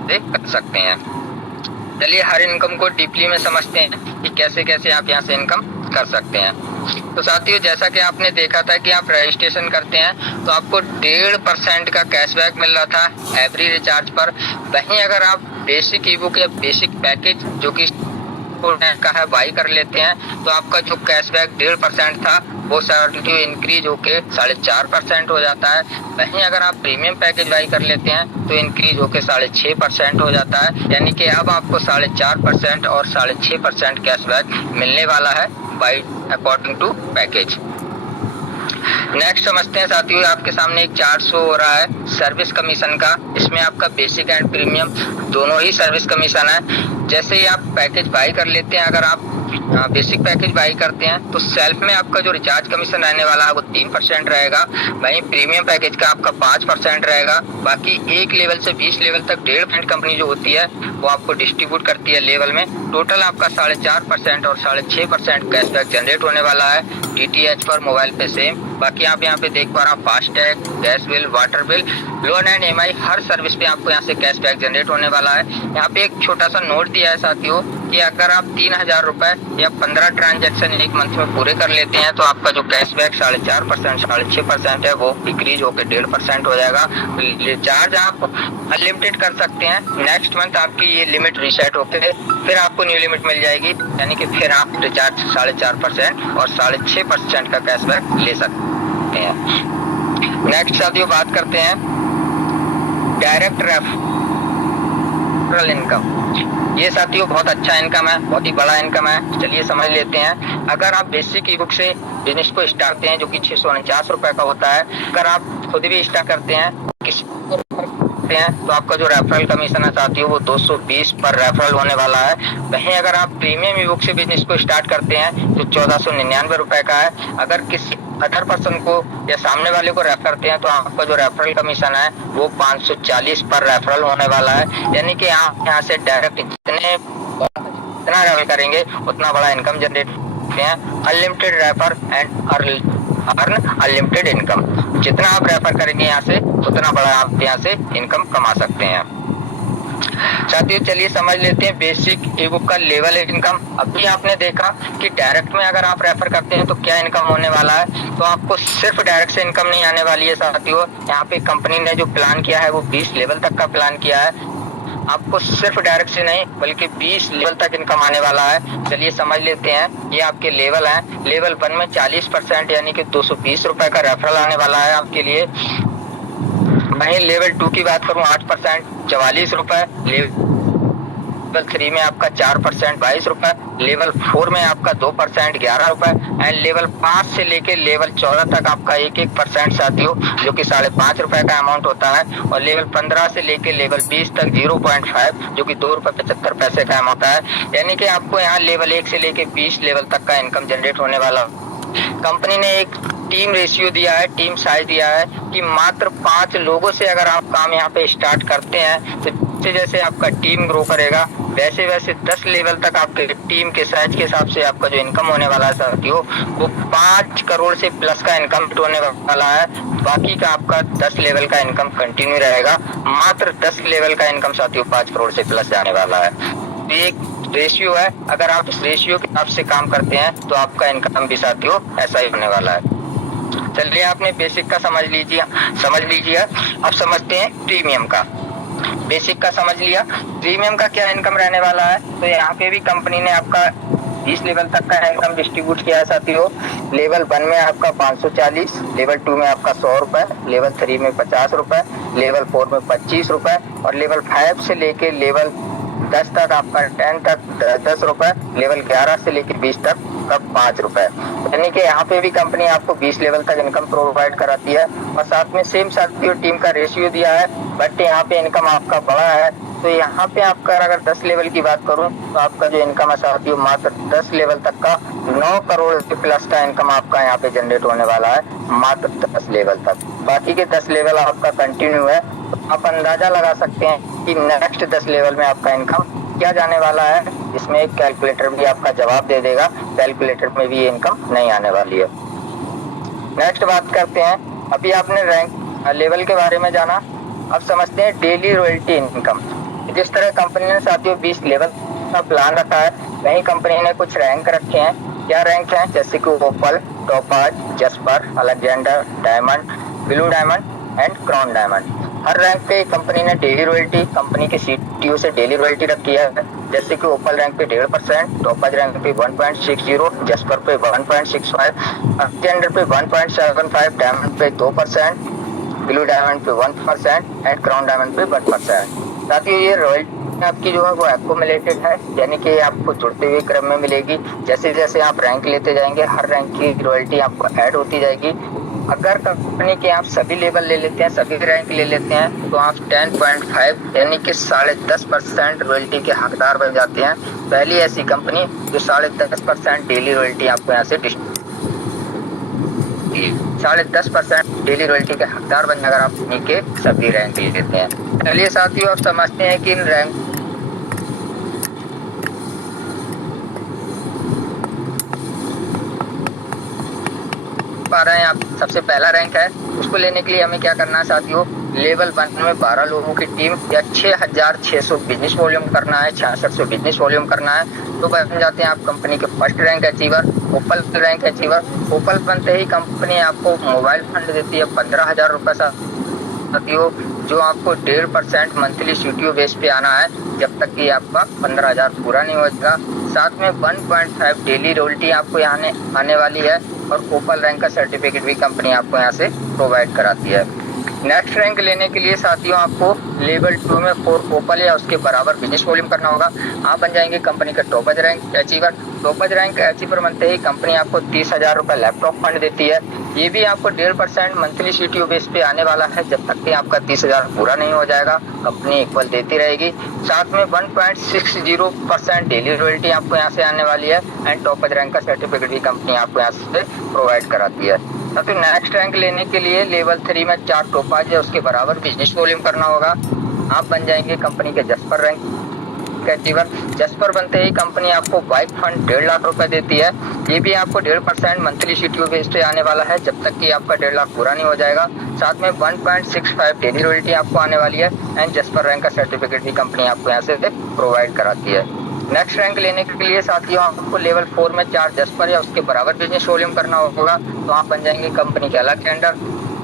कर सकते हैं। चलिए हर इनकम को डीपली में समझते हैं कि कैसे कैसे आप यहाँ से इनकम कर सकते हैं। तो साथियों, जैसा कि आपने देखा था कि आप रजिस्ट्रेशन करते हैं तो आपको 1.5% का कैशबैक मिल रहा था एवरी रिचार्ज पर। वहीं अगर आप बेसिक ई बुक या बेसिक पैकेज जो कि का है बाई कर लेते हैं तो आपका जो कैशबैक 1.5% था वो इंक्रीज होके 4.5% हो जाता है। वहीं अगर आप प्रीमियम पैकेज बाई कर लेते हैं तो इंक्रीज होके 6.5% हो जाता है। यानी कि अब आपको 4.5% और 6.5% कैशबैक मिलने वाला है by according to package. Next समझते हैं साथियों, आपके सामने एक चार्ट शो हो रहा है सर्विस कमीशन का। इसमें आपका बेसिक एंड प्रीमियम दोनों ही सर्विस कमीशन है। जैसे ही आप पैकेज बाई कर लेते हैं, अगर आप बेसिक पैकेज बाई करते हैं तो सेल्फ में आपका जो रिचार्ज कमीशन रहने वाला है वो 3% रहेगा। वहीं प्रीमियम पैकेज का आपका 5% रहेगा। बाकी 1 लेवल से 20 लेवल तक 1.5% कंपनी जो होती है वो आपको डिस्ट्रीब्यूट करती है लेवल में। टोटल आपका 4.5% और 6.5% कैशबैक जनरेट होने वाला है DTH पर मोबाइल पे सेम। बाकी आप यहाँ पे देख पा रहे हैं FASTag, gas bill, water bill, loan and EMI her service पे आपको यहाँ से कैशबैक जनरेट होने वाला है। यहाँ पे एक छोटा सा नोट दिया है साथियों कि अगर आप 3,000 रुपए या 15 ट्रांजेक्शन एक मंथ में पूरे कर लेते हैं तो आपका जो कैशबैक 4.5%, 6.5% है वो डिक्रीज होकर 1.5% हो जाएगा। रिचार्ज आप अनलिमिटेड कर सकते हैं। नेक्स्ट मंथ आपकी ये लिमिट रीसेट होकर फिर आपको न्यू लिमिट मिल जाएगी, यानी कि फिर आप रिचार्ज 4.5% और 6.5% का कैशबैक ले सकते हैं। नेक्स्ट साथियों बात करते हैं डायरेक्ट रेफरल इनकम। ये साथियों बहुत अच्छा इनकम है, बहुत ही बड़ा इनकम है। चलिए समझ लेते हैं। अगर आप बेसिक ई बुक से बिजनेस को स्टार्ट करते हैं जो कि 649 रुपए का होता है, अगर आप खुद भी स्टार्ट करते हैं किसी तो आपका जो रेफरल कमीशन है साथियों वो 220 पर रेफरल होने वाला है। वहीं अगर आप प्रीमियम ई बुक से बिजनेस को स्टार्ट करते हैं तो 1499 रुपए का है। अगर किसी अदर पर्सन को या सामने वाले को रेफर करते हैं तो आपका जो रेफरल कमीशन है वो 540 पर रेफरल होने वाला है। यानी कि आप यहाँ से डायरेक्ट जितना रेफर करेंगे उतना बड़ा इनकम जनरेट करते हैं। Unlimited refer and earn unlimited income. जितना आप रेफर करेंगे यहाँ से उतना बड़ा आप यहाँ से इनकम कमा सकते हैं। साथियों चलिए समझ लेते हैं बेसिक ई बुक का लेवल इनकम। अभी आपने देखा कि डायरेक्ट में अगर आप रेफर करते हैं तो क्या इनकम होने वाला है, तो आपको सिर्फ डायरेक्ट से इनकम नहीं आने वाली है साथियों। यहाँ पे कंपनी ने जो प्लान किया है वो 20 लेवल तक का प्लान किया है। आपको सिर्फ डायरेक्ट से नहीं बल्कि 20 लेवल तक इनकम आने वाला है। चलिए समझ लेते हैं। ये आपके लेवल है। लेवल 1 में 40% यानी कि 220 रुपए का रेफरल आने वाला है आपके लिए। वहीं लेवल 2 की बात करूं 8% 44 रुपए। लेवल 3 में आपका 4% 22 रुपए। लेवल 4 में आपका 2% 11 रुपए एंड लेवल 5 से लेके लेवल 14 तक आपका 1% साथियों जो कि 5.5 रुपए का अमाउंट होता है। और लेवल 15 से लेके लेवल 20 तक 0.5 जो कि 2 रुपए 75 पैसे का अमाउंट है। यानी कि आपको यहाँ लेवल 1 से लेके 20 लेवल तक का इनकम जनरेट होने वाला। कंपनी ने एक टीम रेशियो दिया है, टीम साइज दिया है कि मात्र 5 लोगों से अगर आप काम यहाँ पे स्टार्ट करते हैं तो जैसे जैसे आपका टीम ग्रो करेगा वैसे वैसे 10 लेवल तक आपके टीम के साइज के हिसाब से आपका जो इनकम होने वाला है साथियों वो 5 करोड़ से प्लस का इनकम होने वाला है। बाकी का आपका 10 लेवल का इनकम कंटिन्यू रहेगा। मात्र 10 लेवल का इनकम साथियों 5 करोड़ से प्लस जाने वाला है। तो एक रेशियो है, अगर आप इस रेशियो के हिसाब से काम करते हैं तो आपका इनकम भी साथियों ऐसा ही होने वाला है। चलिए आपने बेसिक का समझ लीजिए। अब समझते हैं प्रीमियम का। बेसिक का समझ लिया, प्रीमियम का क्या इनकम रहने वाला है। तो यहाँ पे भी कंपनी ने आपका 20 लेवल तक का इनकम डिस्ट्रीब्यूट किया है साथियों। लेवल 1 में आपका 540, लेवल 2 में आपका 100 रुपए, लेवल 3 में 50 रुपए, लेवल 4 में 25 रुपए और लेवल 5 से लेके लेवल 10 तक आपका 10 तक 10 रुपए, लेवल 11 से लेके 20 तक 5 रुपए। यानी कि यहाँ पे भी कंपनी आपको 20 लेवल तक इनकम प्रोवाइड कराती है और साथ में सेम साथियों टीम का रेशियो दिया है, बट यहाँ पे इनकम आपका बड़ा है। तो यहाँ पे आपका अगर 10 लेवल की बात करूँ तो आपका जो इनकम है साथियों मात्र 10 लेवल तक का 9 करोड़ प्लस का इनकम आपका यहाँ पे जनरेट होने वाला है मात्र 10 लेवल तक। बाकी के 10 लेवल आपका कंटिन्यू है, तो आप अंदाजा लगा सकते हैं कि नेक्स्ट 10 लेवल में आपका इनकम क्या जाने वाला है। इसमें एक कैलकुलेटर भी आपका जवाब दे देगा, कैलकुलेटर में भी ये इनकम नहीं आने वाली है। नेक्स्ट बात करते हैं, अभी आपने रैंक लेवल के बारे में जाना, अब समझते हैं डेली रॉयल्टी इनकम। जिस तरह कंपनी ने साथियों 20 लेवल का प्लान रखा है, वहीं कंपनी ने कुछ रैंक रखे हैं। क्या रैंक हैं? जैसे कि opal, topaz, jasper, Alexander, diamond, blue diamond and crown diamond. हर रैंक पे कंपनी ने डेली रॉयल्टी कंपनी के सीटीओ से डेली रॉयल्टी रखी है। जैसे कि ओपल रैंक पे 1.5%, टोपाज रैंक पे 1.60, जस्पर पे 1.65, अलेक्जेंडर पे 1.75, डायमंड पे 2%, ब्लू डायमंड पे 1% एंड क्राउन डायमंड पे 1%। साथियों ये रॉयल्टी आपकी जो है वो एक्युमुलेटेड है, यानी कि आपको जुड़ते हुए क्रम में मिलेगी। जैसे जैसे आप रैंक लेते जाएंगे हर रैंक की रॉयल्टी आपको ऐड होती जाएगी। अगर कंपनी के आप सभी लेवल ले लेते हैं, सभी रैंक ले लेते हैं, तो आप 10.5 यानी कि 10.5% रॉयल्टी के हकदार बन जाते हैं। पहली ऐसी कंपनी जो 10.5% डेली रॉयल्टी आपको यहाँ से 10.5% डेली रॉयल्टी के हकदार बन अगर आप उन्हीं के सभी रैंक ले लेते हैं। चलिए साथियों अब समझते हैं कि इन रैंक पा रहे हैं आप। सबसे पहला रैंक है, उसको लेने के लिए हमें क्या करना है साथियों, लेवल 1 में 12 लोगों की टीम या 6600 बिजनेस वॉल्यूम करना है, 6600 बिजनेस वॉल्यूम करना है, तो बन जाते हैं आप कंपनी के फर्स्ट रैंक अचीवर, ओपल रैंक अचीवर। ओपल बनते ही कंपनी आपको मोबाइल फंड देती है 15,000 रुपए साथियों, जो आपको 1.5% मंथली सीटीओ बेस पे आना है जब तक कि आपका 15,000 पूरा नहीं हो जाएगा। साथ में 1.5 डेली रॉयल्टी आपको यहाँ आने वाली है और ओपल रैंक का सर्टिफिकेट भी कंपनी आपको यहाँ से प्रोवाइड कराती है। नेक्स्ट रैंक लेने के लिए साथियों आपको लेवल 2 में 4 ओपल या उसके बराबर बिजनेस वॉल्यूम करना होगा। आप बन जाएंगे कंपनी का topaz rank achiever. Topaz rank achiever बनते ही कंपनी आपको 30,000 रुपए लैपटॉप फंड देती है। ये भी आपको 1.5% मंथली सीटीओ बेस पे आने वाला है जब तक कि आपका 30,000 पूरा नहीं हो जाएगा, कंपनी इक्वल देती रहेगी। साथ में 1.60% डेली रॉयल्टी आपको यहाँ से आने वाली है एंड टोपाज रैंक का सर्टिफिकेट भी कंपनी आपको यहाँ से प्रोवाइड कराती है। तो नेक्स्ट रैंक लेने के लिए लेवल 3 में 4 टोपाज या उसके बराबर बिजनेस वॉल्यूम करना होगा। आप बन जाएंगे कंपनी के जस्पर रैंक अचीवर। जस्पर बनते ही कंपनी आपको बाइक फंड 1.5 लाख रुपए देती है। ये भी आपको 1.5% मंथली सीटीओ बेस पे आने वाला है जब तक कि आपका 1.5 लाख पूरा नहीं हो जाएगा। साथ में 1.65 डेली रॉयल्टी आपको आने वाली है एंड जस्पर रैंक का सर्टिफिकेट भी कंपनी आपको यहाँ से प्रोवाइड कराती है। नेक्स्ट रैंक लेने के लिए साथियों आपको लेवल 4 में 4 जस्पर या उसके बराबर बिजनेस वॉल्यूम करना होगा, तो आप बन जाएंगे कंपनी के अलेक्जेंडर।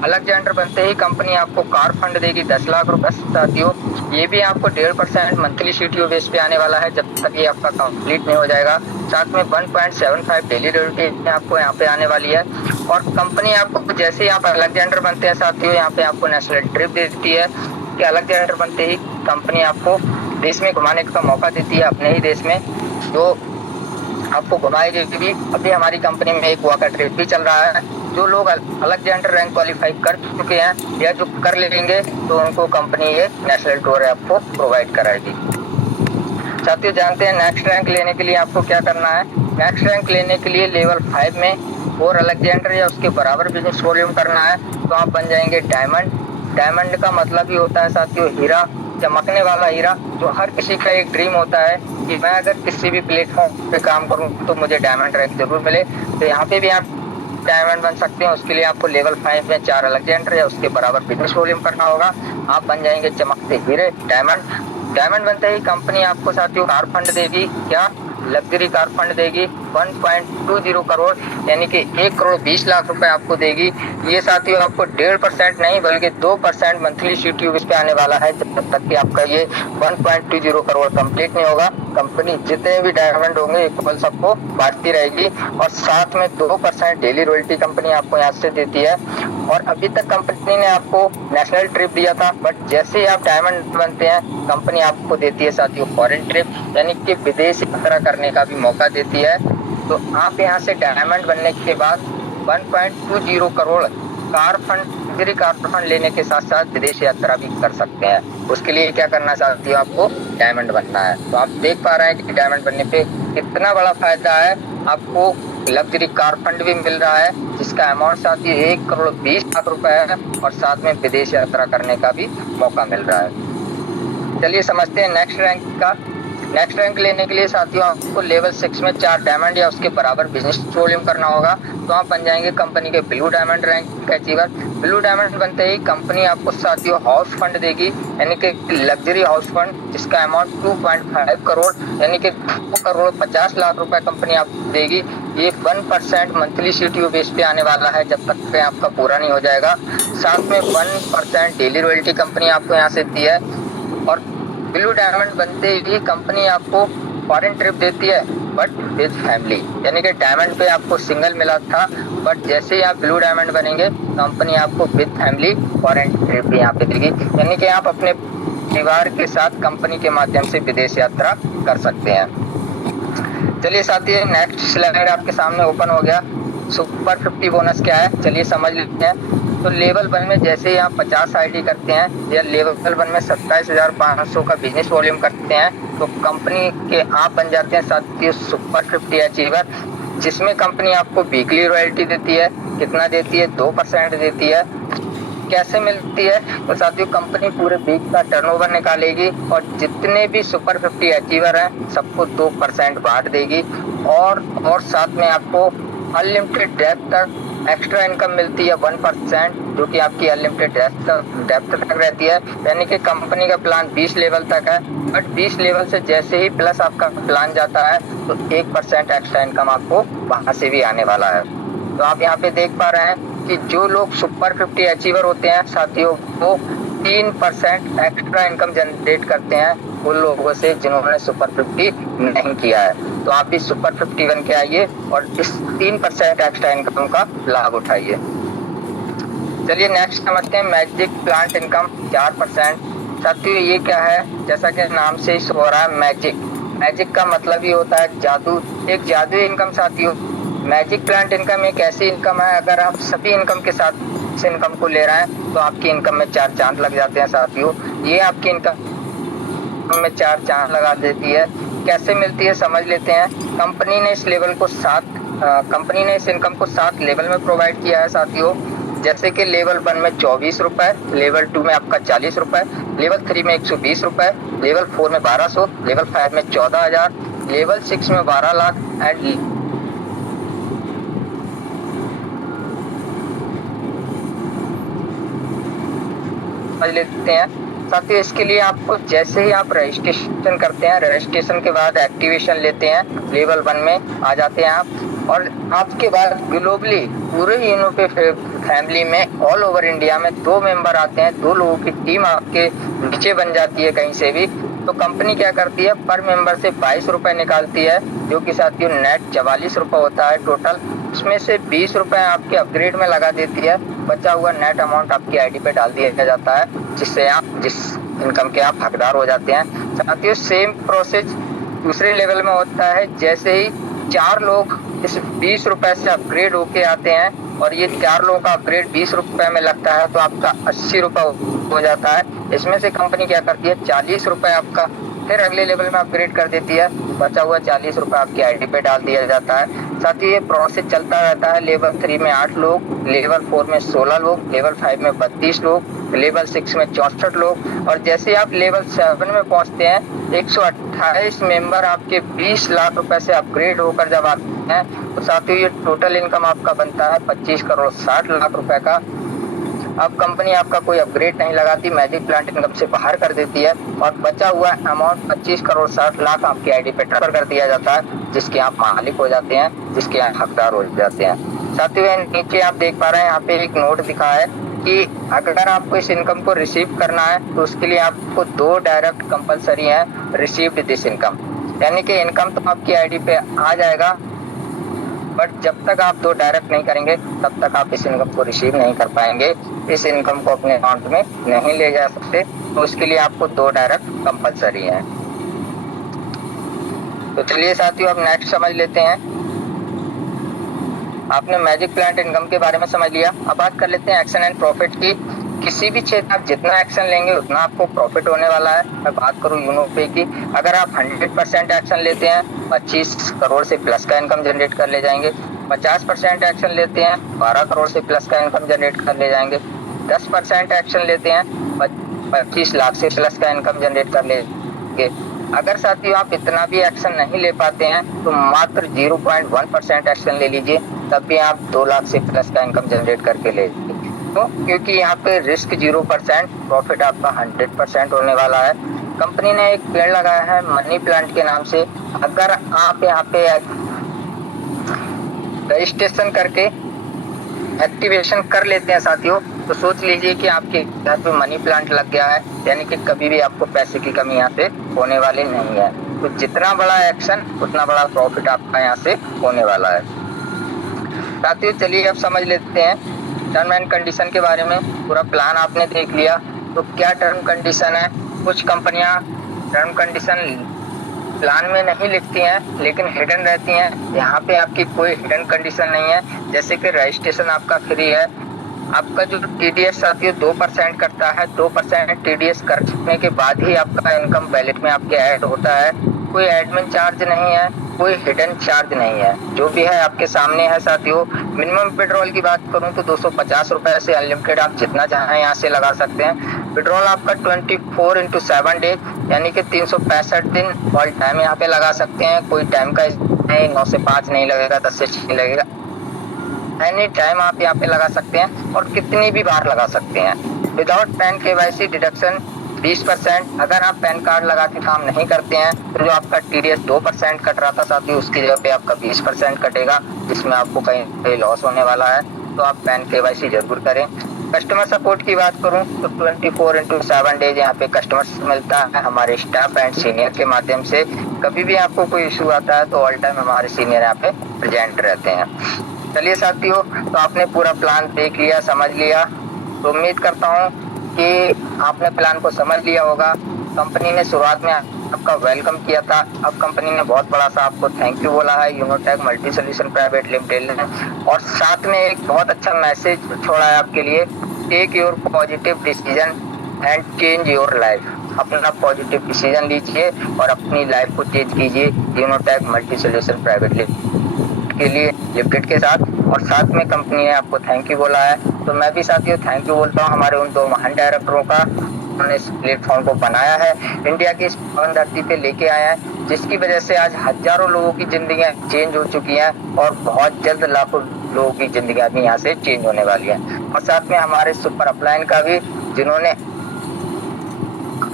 अलेक्जेंडर बनते ही कंपनी आपको कार फंड देगी 10 लाख रुपए साथियों। ये भी आपको 1.5% मंथली सीटीओ बेस पे आने वाला है जब तक ये आपका कंप्लीट नहीं हो जाएगा। साथ में 1.75 डेली रॉयल्टी आपको यहाँ पे आने वाली है और कंपनी आपको जैसे ही आप अलेक्जेंडर बनते हैं साथियों यहाँ पे आपको नेशनल ट्रिप देती है कि अलेक्जेंडर बनते ही कंपनी आपको देश में घुमाने का मौका देती है, अपने ही देश में जो आपको घुमाएगी भी। अभी हमारी कंपनी में एक वॉकर ट्रिप भी चल रहा है। जो लोग अलेक्जेंडर रैंक क्वालिफाई कर चुके हैं या जो कर लेंगे तो उनको कंपनी ये नेशनल टूर आपको प्रोवाइड कराएगी। साथियों जानते हैं नेक्स्ट रैंक लेने के लिए आपको क्या करना है। नेक्स्ट रैंक लेने के लिए लेवल 5 में और अलेक्जेंडर या उसके बराबर बिजनेस वॉल्यूम करना है, तो आप बन जाएंगे डायमंड। डायमंड का मतलब ही होता है साथियों हीरा, चमकने वाला हीरा, जो हर किसी का एक ड्रीम होता है कि मैं अगर किसी भी प्लेटफॉर्म पे काम करूं तो मुझे डायमंड रैंक जरूर मिले। तो यहाँ पे भी आप डायमंड बन सकते हैं। उसके लिए आपको लेवल 5 में 4 अलेक्जेंडर या उसके बराबर बिजनेस वॉल्यूम करना होगा। आप बन जाएंगे चमकते हीरे डायमंड। डायमंड बनते ही कंपनी आपको साथियों कार फंड देगी, क्या लग्जरी कार फंड देगी 1.20 करोड़, यानी कि 1 करोड़ 20 लाख रुपए आपको देगी। ये साथियों आपको 1.5% नहीं बल्कि 2% मंथली CTU इस पे आने वाला है, जब तक कि आपका ये 1.20 करोड़ कंप्लीट नहीं होगा। कंपनी जितने भी डायमंड होंगे इक्वल सबको बांटती रहेगी, और साथ में 2% डेली रॉयल्टी कंपनी आपको यहाँ से देती है। और अभी तक कंपनी ने आपको नेशनल ट्रिप दिया था, बट जैसे ही आप डायमंड बनते हैं कंपनी आपको देती है साथियों फॉरेन ट्रिप, यानी कि विदेश यात्रा करने का भी मौका देती है। तो आप यहाँ से डायमंड बनने के बाद 1.20 करोड़ कार फंड लेने के साथ साथ विदेश यात्रा भी कर सकते हैं। उसके लिए क्या करना चाहती हो, आपको डायमंड बनना है। तो आप देख पा रहे हैं कि डायमंड बनने पे कितना बड़ा फायदा है। आपको लग्जरी कार फंड भी मिल रहा है, जिसका अमाउंट साथ ही 1 करोड़ 20 लाख रुपए है, और साथ में विदेश यात्रा करने का भी मौका मिल रहा है। चलिए समझते हैं नेक्स्ट रैंक का। नेक्स्ट रैंक लेने के लिए साथियों आपको लेवल 6 में 4 डायमंड या उसके बराबर बिजनेस वॉल्यूम करना होगा, तो आप बन जाएंगे कंपनी के ब्लू डायमंड रैंक का अचीवर। ब्लू डायमंड बनते ही कंपनी आपको साथियों हाउस फंड देगी, यानी कि लग्जरी हाउस फंड, जिसका अमाउंट 2.5 करोड़ यानी कि 2 करोड़ 50 लाख रुपए कंपनी आपको देगी। ये 1% मंथली CTU बेस पे आने वाला है, जब तक पे आपका पूरा नहीं हो जाएगा। साथ में 1% डेली रॉयल्टी कंपनी आपको यहाँ से दी है। और ब्लू डायमंड बनते ही कंपनी आपको फॉरेन ट्रिप देती है, बट विद फैमिली, यानी कि डायमंड पे आपको सिंगल मिला था, बट जैसे ही आप ब्लू डायमंड बनेंगे कंपनी आपको विद फैमिली फॉरेन ट्रिप भी यहाँ पे देगी, यानी कि आप अपने परिवार के साथ कंपनी के माध्यम से विदेश यात्रा कर सकते हैं। चलिए साथियों नेक्स्ट स्लाइड आपके सामने ओपन हो गया। सुपर 50 बोनस क्या है चलिए समझ लेते हैं। तो लेवल 1 में जैसे ही आप 50 ID करते हैं या लेवल 1 में 27,500 का बिजनेस वॉल्यूम करते हैं, तो कंपनी के आप बन जाते हैं साथियों सुपर 50 अचीवर, जिसमें कंपनी आपको वीकली रॉयल्टी देती है। कितना देती है? 2% देती है। कैसे मिलती है? तो साथियों कंपनी पूरे वीक का टर्नओवर निकालेगी और जितने भी सुपर 50 अचीवर हैं सबको 2% बांट देगी, और साथ में आपको अनलिमिटेड डेप्थ तक एक्स्ट्रा इनकम मिलती है 1%, जो कि आपकी अनलिमिटेड डेप्थ तक रहती है। यानी कि कंपनी का प्लान 20 लेवल तक है, बट 20 लेवल से जैसे ही प्लस आपका प्लान जाता है तो 1% एक्स्ट्रा इनकम आपको वहां से भी आने वाला है। तो आप यहाँ पे देख पा रहे हैं कि जो लोग सुपर 50 अचीवर होते हैं साथियों, वो 3% एक्स्ट्रा इनकम जनरेट करते हैं उन लोगों से जिन्होंने सुपर 50 नहीं किया है। तो आप भी सुपर 50 बन के आइए और इस 3% एक्स्ट्रा इनकम का लाभ उठाइए। चलिए नेक्स्ट समझते हैं मैजिक प्लांट इनकम 4%। साथियों ये क्या है? जैसा कि नाम से ही हो रहा है मैजिक का मतलब ये होता है जादू, एक जादुई इनकम साथियों। मैजिक प्लांट इनकम एक ऐसी इनकम है, अगर आप सभी इनकम के साथ इस इनकम को ले रहे हैं तो आपकी इनकम में 4 चांद लग जाते हैं साथियों। ये आपकी इनकम में 4 चांद लगा देती है। कैसे मिलती है समझ लेते हैं। कंपनी ने इस इनकम को 7 लेवल में प्रोवाइड किया है साथियों। जैसे कि लेवल 1 में 24 रुपए, लेवल 2 में आपका 40 रुपए, लेवल 3 में 120 रुपए, लेवल 4 में 1200, लेवल 5 में 14,000, लेवल 6 में 12 लाख एंड समझ लेते हैं साथियों। इसके लिए आपको जैसे ही आप रजिस्ट्रेशन करते हैं, रजिस्ट्रेशन के बाद एक्टिवेशन लेते हैं, लेवल 1 में आ जाते हैं आप, और आपके बाद ग्लोबली पूरे यूनिपे फैमिली में ऑल ओवर इंडिया में 2 मेंबर आते हैं। 2 लोगों की टीम आपके नीचे बन जाती है कहीं से भी। तो कंपनी क्या करती है, पर मेंबर से 22 रुपए निकालती है, जो कि साथियों नेट 44 रुपए होता है टोटल। उसमें से 20 रुपए आपके अपग्रेड में लगा देती है, बचा हुआ नेट अमाउंट आपकी ID पे डाल दिया जाता है, जिससे आप जिस इनकम के आप हकदार हो जाते हैं। साथियों सेम प्रोसेस दूसरे लेवल में होता है। जैसे ही 4 लोग इस 20 रुपए से अपग्रेड होके आते हैं और ये 4 लोगों का अपग्रेड 20 रुपए में लगता है, तो आपका 80 रुपए हो जाता है। इसमें से कंपनी क्या करती है, 40 रुपए आपका फिर अगले लेवल में अपग्रेड कर देती है, बचा हुआ 40 रुपए आपकी ID पे डाल दिया जाता है। साथ ही ये प्रोसेस चलता रहता है। लेवल 3 में 8 लोग, लेवल 4 में 16 लोग, लेवल 5 में 32 लोग, लेवल 6 में 64 लोग, और जैसे आप लेवल 7 में पहुंचते हैं 128 मेंबर आपके 20 लाख रुपए से अपग्रेड होकर जब आते हैं, तो साथियों ये टोटल इनकम आपका बनता है 25 करोड़ 60 लाख रुपए का। अब कंपनी आपका कोई अपग्रेड नहीं लगाती, मैजिक प्लांट इनकम से बाहर कर देती है और बचा हुआ अमाउंट 25 करोड़ 60 लाख आपकी आईडी पे ट्रांसफर कर दिया जाता है, जिसके आप मालिक हो जाते हैं, जिसके आप हकदार हो जाते हैं। साथियों नीचे आप देख पा रहे हैं यहाँ पे एक नोट दिखा है कि अगर आपको इस इनकम को रिसीव करना है तो उसके लिए आपको 2 डायरेक्ट कंपलसरी है रिसीव्ड दिस इनकम, यानी कि इनकम तो आपकी आईडी पे आ जाएगा, बट जब तक आप 2 डायरेक्ट नहीं करेंगे तब तक आप इस इनकम को रिसीव नहीं कर पाएंगे, इस इनकम को अपने अकाउंट में नहीं ले जा सकते। तो उसके लिए आपको 2 डायरेक्ट कंपलसरी है। तो चलिए साथियों अब नेक्स्ट समझ लेते हैं। आपने मैजिक प्लांट इनकम के बारे में समझ लिया, अब बात कर लेते हैं एक्शन एंड प्रॉफिट की। किसी भी क्षेत्र आप जितना एक्शन लेंगे उतना आपको प्रॉफिट होने वाला है। मैं बात करूं यूनोपे की, अगर आप 100% एक्शन लेते हैं 25 करोड़ से प्लस का इनकम जनरेट कर ले जाएंगे, 50% एक्शन लेते हैं 12 करोड़ से प्लस का इनकम जनरेट कर ले जाएंगे, 10% एक्शन लेते हैं 25 लाख से प्लस का इनकम जनरेट कर लेंगे। अगर साथियों आप इतना भी एक्शन नहीं ले पाते हैं तो मात्र 0.1% एक्शन ले लीजिए, तब भी आप 2 लाख से प्लस का इनकम जनरेट करके ले। तो क्योंकि यहाँ पे रिस्क 0%, प्रॉफिट आपका 100% होने वाला है। कंपनी ने एक पेड़ लगाया है मनी प्लांट के नाम से, अगर आप यहाँ पे रजिस्ट्रेशन करके एक्टिवेशन कर लेते हैं साथियों, तो सोच लीजिए कि आपके यहाँ पे मनी प्लांट लग गया है, यानी कि कभी भी आपको पैसे की कमी यहाँ से होने वाली नहीं है। तो जितना बड़ा एक्शन उतना बड़ा प्रॉफिट आपका यहाँ से होने वाला है। साथियों चलिए अब समझ लेते हैं टर्म एंड कंडीशन के बारे में। पूरा प्लान आपने देख लिया, तो क्या टर्म कंडीशन है। कुछ कंपनियां टर्म कंडीशन प्लान में नहीं लिखती हैं लेकिन हिडन रहती हैं, यहाँ पे आपकी कोई हिडन कंडीशन नहीं है। जैसे कि रजिस्ट्रेशन आपका फ्री है, आपका जो TDS साथियों 2% करता है, 2% TDS करने के बाद ही आपका इनकम वैलेट में आपके ऐड होता है। कोई एडमिन चार्ज नहीं है, कोई हिडन चार्ज नहीं है, जो भी है आपके सामने है साथियों। मिनिमम विड्रॉल की बात करूं तो 250 रुपए से अनलिमिटेड आप जितना चाहें यहाँ से लगा सकते हैं। विड्रॉल आपका 24/7 डे, यानी कि 365 दिन ऑल टाइम यहाँ पे लगा सकते हैं। कोई टाइम का नहीं, 9 से 5 नहीं लगेगा, 10 से 6 लगेगा, एनी टाइम आप यहाँ पे लगा सकते हैं और कितनी भी बार लगा सकते हैं। Without pan KYC deduction 20%। अगर आप पैन कार्ड लगा के काम नहीं करते हैं तो जो आपका TDS 2% कट रहा था साथियों, उसकी जगह पे आपका 20% कटेगा, जिसमें आपको कहीं लॉस होने वाला है। तो आप पैन KYC जरूर करें। कस्टमर सपोर्ट की बात करूं तो 24/7 डेज यहाँ पे कस्टमर मिलता है हमारे स्टाफ एंड सीनियर के माध्यम से। कभी भी आपको कोई इशू आता है तो ऑल टाइम हमारे सीनियर यहाँ पे प्रेजेंट रहते हैं। चलिए साथियों, तो आपने पूरा प्लान देख लिया, समझ लिया, तो उम्मीद करता हूँ कि आपने प्लान को समझ लिया होगा। कंपनी ने शुरुआत में आपका वेलकम किया था, अब कंपनी ने बहुत बड़ा सा आपको थैंक यू बोला है यूनोटेक मल्टी सोल्यूशन प्राइवेट लिमिटेड ने, और साथ में एक बहुत अच्छा मैसेज छोड़ा है आपके लिए, take your positive decision and change your life. अपना पॉजिटिव डिसीजन लीजिए और अपनी लाइफ को चेंज कीजिए यूनोटेक मल्टी सोल्यूशन प्राइवेट के लिए लिमिटेड के साथ। और साथ में कंपनी ने आपको थैंक यू बोला है, तो मैं भी साथियों थैंक यू बोलता हूँ हमारे उन 2 महान डायरेक्टरों का, उन्होंने इस प्लेटफॉर्म को बनाया है, इंडिया की इस पावन धरती पे लेके आए हैं, जिसकी वजह से आज हजारों लोगों की जिंदगियां चेंज हो चुकी हैं और बहुत जल्द लाखों लोगों की जिंदगियां भी यहाँ से चेंज होने वाली हैं। और साथ में हमारे सुपर अपलाइन का भी, जिन्होंने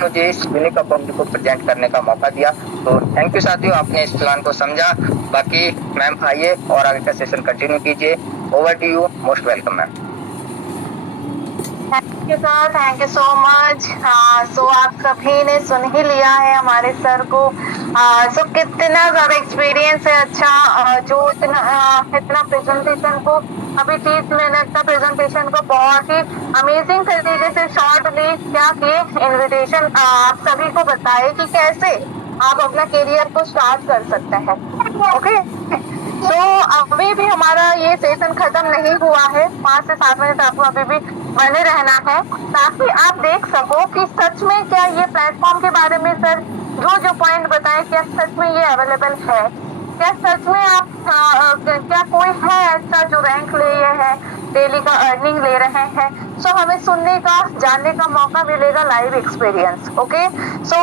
मुझे इस यूनिक अपॉर्चुनिटी को प्रेजेंट करने का मौका दिया। तो थैंक यू साथियों, आपने इस प्लान को समझा। बाकी मैम आइए और आगे का सेशन कंटिन्यू कीजिए। Over to you, most welcome ma'am. Thank you sir, thank you so much. So आप सभी ने सुन ही लिया है हमारे सर को। सो कितना ज्यादा एक्सपीरियंस है अच्छा, जो इतना प्रेजेंटेशन को, अभी 30 मिनट का प्रेजेंटेशन को बहुत ही अमेजिंग तरीके से शॉर्टली क्या किए, इन्विटेशन आप सभी को बताए कि कैसे आप अपना करियर को स्टार्ट कर सकते हैं। ओके, तो अभी भी हमारा ये सेशन खत्म नहीं हुआ है, 5 से 7 मिनट आपको अभी भी बने रहना है, ताकि आप देख सको कि सच में क्या ये प्लेटफॉर्म के बारे में सर जो पॉइंट बताए, क्या सच में ये अवेलेबल है, क्या सच में आप क्या कोई है ऐसा जो रैंक ले है, डेली का अर्निंग ले रहे हैं। सो हमें सुनने का, जानने का मौका मिलेगा, लाइव एक्सपीरियंस। ओके, सो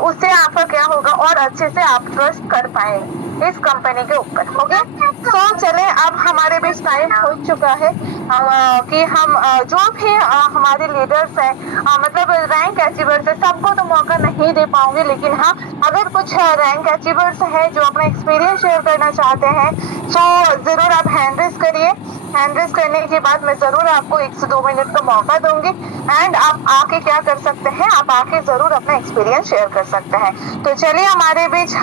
उससे आपका क्या होगा और अच्छे से आप ट्रस्ट कर पाएंगे इस कंपनी के ऊपर। ओके, तो चले, अब हमारे बीच टाइम हो चुका है। कि हम जो भी हमारे लीडर्स हैं, मतलब रैंक अचीवर्स है, सबको तो मौका नहीं दे पाऊंगी, लेकिन हाँ अगर कुछ रैंक अचीवर्स हैं जो अपना एक्सपीरियंस शेयर करना चाहते हैं तो जरूर आप हैंड रेज करिए। हैंड रेज करने के बाद मैं जरूर आपको 1 से 2 मिनट का मौका दूंगी एंड आप आके क्या कर सकते हैं, आप आके जरूर अपना एक्सपीरियंस शेयर कर सकते हैं। तो चलिए हमारे बीच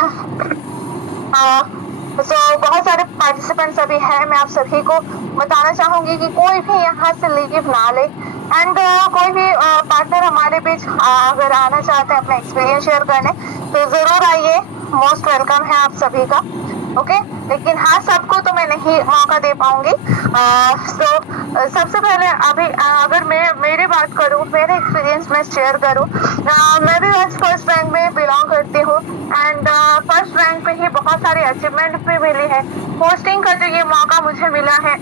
बहुत सारे पार्टिसिपेंट्स अभी हैं। मैं आप सभी को बताना चाहूंगी कि कोई भी यहाँ से लीव ना ले एंड कोई भी पार्टनर हमारे बीच अगर आना चाहते हैं अपना एक्सपीरियंस शेयर करने तो जरूर आइए, मोस्ट वेलकम है आप सभी का। ओके लेकिन हाँ सबको तो मैं नहीं मौका दे पाऊंगी। सबसे पहले अभी अगर मैं मेरी बात करूँ, मेरे एक्सपीरियंस में शेयर करूँ, मैं भी फर्स्ट रैंक में बिलोंग करती हूँ एंड फर्स्ट रैंक पे ही बहुत सारी अचीवमेंट भी मिली है। पोस्टिंग का जो ये मौका मुझे मिला है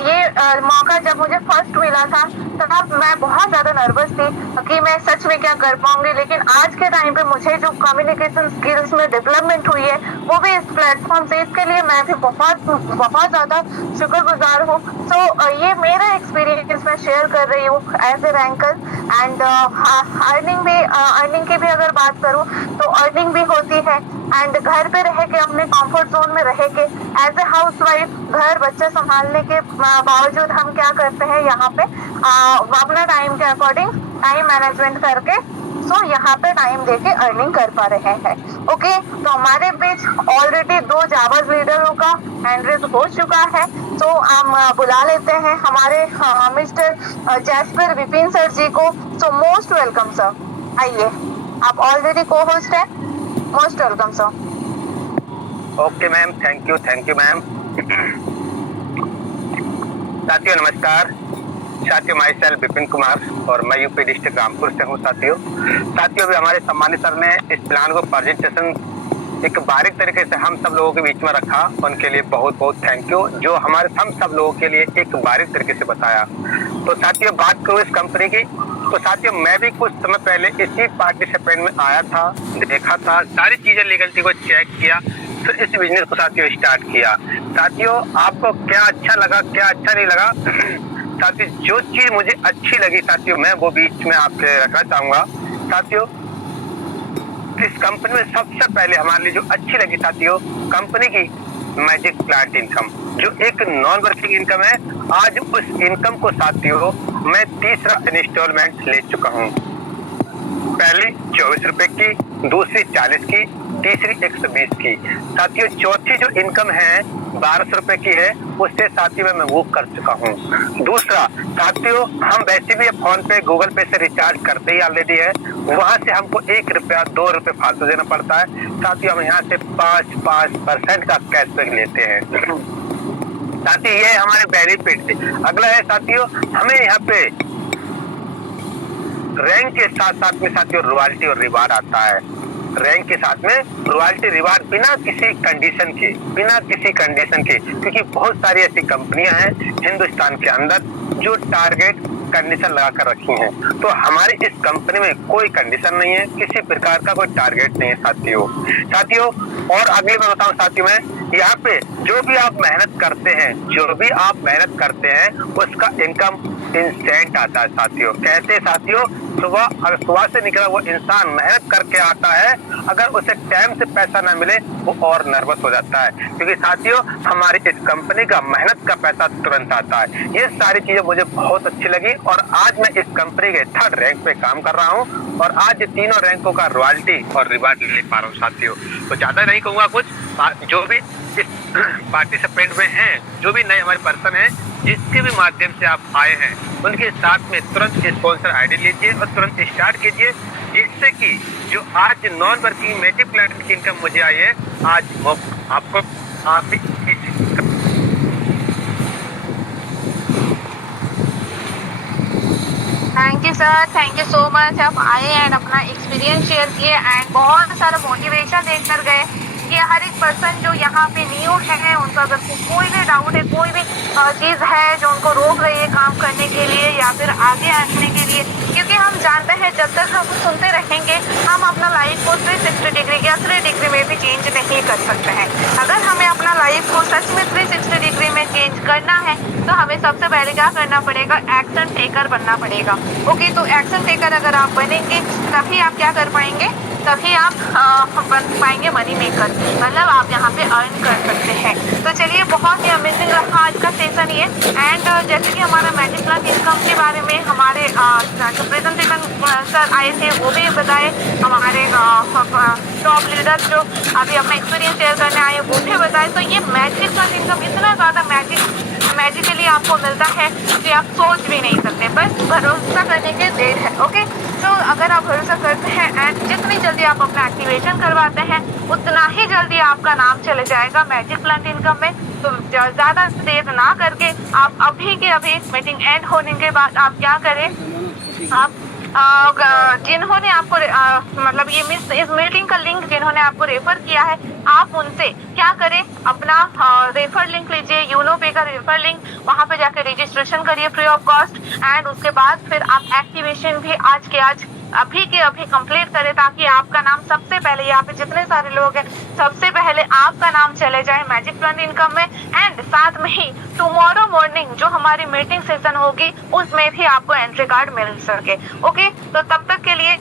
ये मौका जब मुझे फर्स्ट मिला था तब मैं बहुत ज्यादा नर्वस थी कि मैं सच में क्या कर पाऊंगी, लेकिन आज के टाइम पे मुझे जो कम्युनिकेशन स्किल्स में डेवलपमेंट हुई है वो भी इस प्लेटफॉर्म से, इसके लिए मैं भी बहुत ज्यादा शुक्रगुजार हूँ। तो ये मेरा एक्सपीरियंस मैं शेयर कर रही हूँ as a ranker and earning की भी अगर बात करूँ तो अर्निंग भी होती है एंड घर पे रह के अपने कंफर्ट जोन में रह के एज ए हाउस वाइफ घर बच्चे संभालने के बावजूद हम क्या करते हैं यहाँ पे अपना टाइम के अकॉर्डिंग टाइम मैनेजमेंट करके यहाँ पे टाइम देके अर्निंग कर पा रहे हैं। ओके तो हमारे बीच ऑलरेडी 2 जाबाज लीडरों का हैंड रेज हो चुका है, तो हम बुला लेते हैं हमारे मिस्टर जैस्पर विपिन सर जी को। सो मोस्ट वेलकम सर, आइए आप ऑलरेडी को होस्ट है, most welcome sir. Okay ma'am, thank you ma'am. साथियों नमस्कार। साथियों माई सेल्फ विपिन कुमार और मैं यूपी डिस्ट्रिक्ट रामपुर से हूँ। साथियों भी हमारे सम्मानित सर ने इस प्लान को प्रेजेंटेशन एक बारीक तरीके से हम सब लोगों के बीच में रखा, उनके लिए बहुत बहुत थैंक यू, जो हमारे हम सब लोगों के लिए एक बारीक तरीके से बताया। तो साथियों बात करूँ इस कंपनी की, तो साथियों मैं भी कुछ समय पहले इसी पार्टिसिपेंट में आया था, देखा था, सारी चीजें लीगलिटी को चेक किया, फिर इस बिजनेस को साथियों स्टार्ट किया। साथियों आपको क्या अच्छा लगा क्या अच्छा नहीं लगा, साथियों जो चीज मुझे अच्छी लगी साथियों मैं वो बीच में आपसे रखना चाहूंगा। साथियों इस कंपनी में सबसे पहले हमारे लिए जो अच्छी लगी साथियों कंपनी की मैजिक प्लांट इनकम, जो एक नॉन वर्किंग इनकम है। आज उस इनकम को साथियों मैं तीसरा इंस्टॉलमेंट ले चुका हूँ। पहली 24 रुपए की, दूसरी 40 की, तीसरी 120 की। साथियों चौथी जो इनकम है 1200 रुपए की है, उससे साथियों मैं वो कर चुका हूँ। दूसरा साथियों हम वैसे भी फोन पे गूगल पे से रिचार्ज करते ही ऑलरेडी है, वहां से हमको 1 रुपया 2 रुपए फालतू देना पड़ता है। साथियों हम यहाँ से 5% का कैशबैक लेते हैं। साथियों ये हमारे बेनिफिट। अगला है साथियों हमें यहाँ पे रैंक के साथ साथ में साथियों रॉयल्टी और रिवार्ड आता है। रैंक के साथ में रॉयल्टी रिवार्ड बिना किसी कंडीशन के, क्योंकि बहुत सारी ऐसी कंपनियां हैं हिंदुस्तान के अंदर जो टारगेट कंडीशन लगा कर रखी हैं, तो हमारी इस कंपनी में कोई कंडीशन नहीं है, किसी प्रकार का कोई टारगेट नहीं है साथियों। और अगले मैं बताऊं साथियों में यहाँ पे जो भी आप मेहनत करते हैं उसका इनकम इंस्टेंट आता है साथियों। कैसे साथियों, सुबह से निकला वो इंसान मेहनत करके आता है, अगर उसे टाइम से पैसा ना मिले वो और नर्वस हो जाता है, क्योंकि साथियों हमारी इस कंपनी का मेहनत का पैसा तुरंत आता है। ये सारी चीजें मुझे बहुत अच्छी लगी और आज मैं इस कंपनी के 3rd रैंक पे काम कर रहा हूँ और आज तीनों रैंकों का रॉयल्टी और रिवार्ड ले पा रहा हूँ साथियों। तो ज्यादा नहीं कहूँगा कुछ, जो भी इस पार्टिसिपेंट में हैं, जो भी नए हमारे पर्सन हैं, जिसके भी माध्यम से आप आए हैं, उनके साथ में तुरंत स्पॉन्सर आईडी लीजिए और तुरंत स्टार्ट कीजिए, जिससे कि जो आज नॉन वर्किंग मैजिक प्लांट की इनकम मुझे आई है, आज वो आपको आप भी thank you sir, thank you so much. आप आए एंड अपना एक्सपीरियंस शेयर किए एंड बहुत सारा मोटिवेशन देकर गए कि हर एक पर्सन जो यहाँ पे न्यू है उनका अगर कोई भी डाउट है, कोई भी चीज़ है जो उनको रोक रही है काम करने के लिए या फिर आगे आने के लिए, क्योंकि हम जानते हैं जब तक हम सुनते रहेंगे हम अपना लाइफ को 360 डिग्री या 3 डिग्री में भी चेंज नहीं कर सकते हैं। अगर हमें अपना लाइफ को सच में 360 डिग्री में चेंज बनना है तो हमें सबसे पहले क्या करना पड़ेगा, एक्शन टेकर बनना पड़ेगा। ओके, तो एक्शन टेकर अगर आप बनेंगे तभी आप क्या कर पाएंगे, तभी आप बन पाएंगे मनी मेकर, मतलब आप यहाँ पे अर्न कर सकते हैं। तो चलिए, बहुत ही अमेजिंग रहा आज का सेशन ये। एंड जैसे कि हमारा मैजिक प्लस इनकम के बारे में हमारे जो प्रेजेंटेशन सर आए थे वो भी बताए, हमारे टॉप लीडर्स जो अभी अपना एक्सपीरियंस शेयर करने आए वो भी बताए। तो ये मैजिक प्लस इनकम इतना ज़्यादा मैजिकली आपको मिलता है कि आप सोच भी नहीं सकते, बस भरोसा करने की देर है। ओके, तो अगर आप भरोसा करते हैं एंड जितनी जल्दी आप अपना एक्टिवेशन करवाते हैं उतना ही जल्दी आपका नाम चले जाएगा मैजिक प्लस इनकम में। तो ज़्यादा देर ना करके आप अभी के अभी मीटिंग एंड होने के बाद आप क्या करें, आप जिन्होंने आपको मतलब इस मीटिंग का लिंक जिन्होंने आपको रेफर किया है, आप उनसे क्या करें, अपना रेफर लिंक लीजिए, यूनो पे का रेफर लिंक, वहां पे जाकर रजिस्ट्रेशन करिए फ्री ऑफ कॉस्ट। एंड उसके बाद फिर आप एक्टिवेशन भी आज के आज अभी के अभी कंप्लीट करें, ताकि आपका नाम सबसे पहले, यहाँ पे जितने सारे लोग हैं सबसे पहले आपका नाम चले जाए मैजिक प्लस इनकम में। एंड साथ में ही टुमारो मॉर्निंग जो हमारी मीटिंग सेशन होगी उसमें भी आपको एंट्री कार्ड मिल सके। ओके, तो तब तक के लिए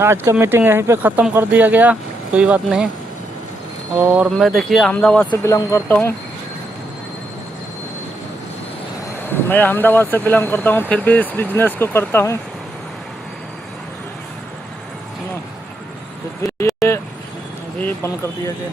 आज का मीटिंग यहीं पे ख़त्म कर दिया गया, कोई बात नहीं। और मैं देखिए अहमदाबाद से बिलोंग करता हूँ, मैं अहमदाबाद से बिलोंग करता हूँ, फिर भी इस बिज़नेस को करता हूँ। तो फिर ये अभी बंद कर दिया गया।